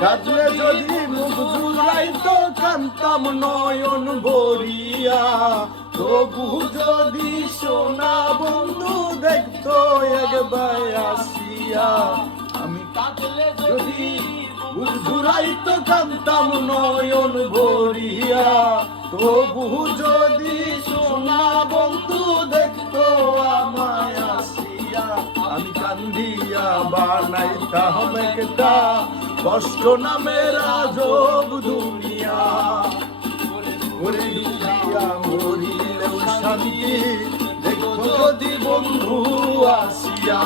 কাঁদলে যদি মুখ জুড়াইতো কান্তাম নয়ন ভরিয়া, তবু যদি সোনা বন্ধু দেখতো একবার আসিয়া। আমি কাঁদলে যদি মুখ জুড়াইতো কান্তাম নয়ন ভরিয়া, তবু যদি সোনা বন্ধু দেখতো আমায় আসিয়া। আমি কান্দিয়া বানাইতাম একটা কষ্ট নামের আজব দুনিয়া, ওরে ডুবিয়া মরিলেও শান্তি দেখতো যদি বন্ধু আসিয়া।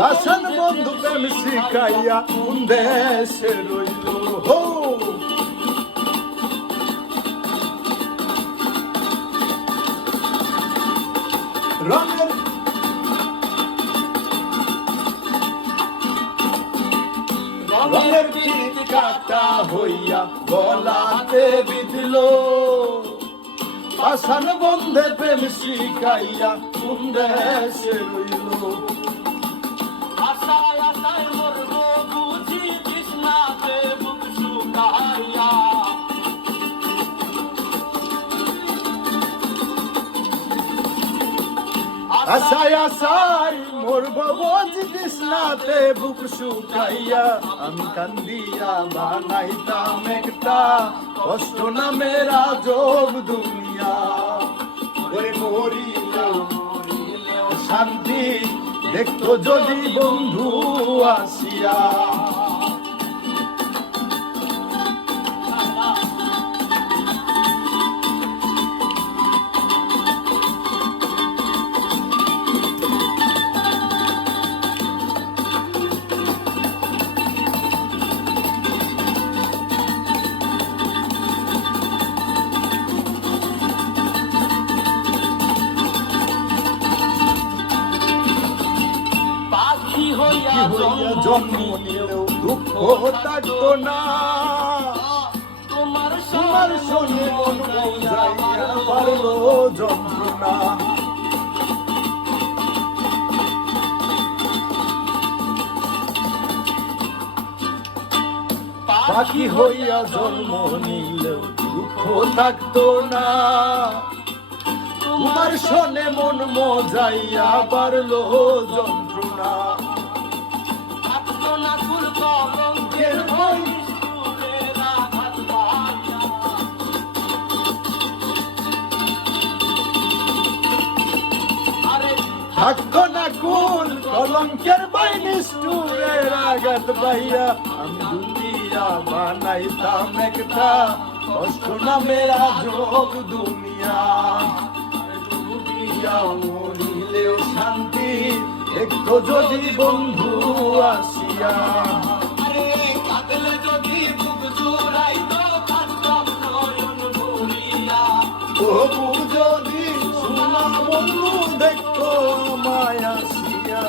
বাসন বন্ধু প্রেম শিখাইয়া কোন দেশে রইল হো। রঙের পিঠ কাটা হইয়া গলাতে বিঁধল, পাষাণ বন্ধে প্রেম শিখাইয়া কোন দেশে রইল। আশায় আশায় মরব বুঝি তৃষ্ণাতে বুক শুকাইয়া, আশায় আশায় মরব বুঝি তৃষ্ণাতে বুক শুকাইয়া। আমি কান্দিয়া বানাইতাম একটা কষ্ট নামের আজব দুনিয়া, ওরে মরিলেও শান্তি দেখতো যদি বন্ধু আসিয়া। জন্ম নিলেও দুঃখ থাকতো না, তোমার শোনে মন যাইয়া পারলো যন্ত্রণা। পাখি হইয়া জন্ম নিলেও দুঃখ থাকতো না, তোমার শোনে মন মজাইয়া পারলো যন্ত্রণা। থাকতো না কুল কলঙ্কের বাইনিষ্ঠুরের আঘাত পাইয়া। আমি দুনিয়া বানাইতাম একটা কষ্ট নামের আজব দুনিয়া, ডুবিয়া মরিলেও শান্তি দেখতো যদি বন্ধু আসিয়া। কাঁদলে যদি বুক জুড়াইতো কাঁদতাম নয়ন ভরিয়া, তবু যদি সোনা বন্ধু দেখতো আমায় আসিয়া।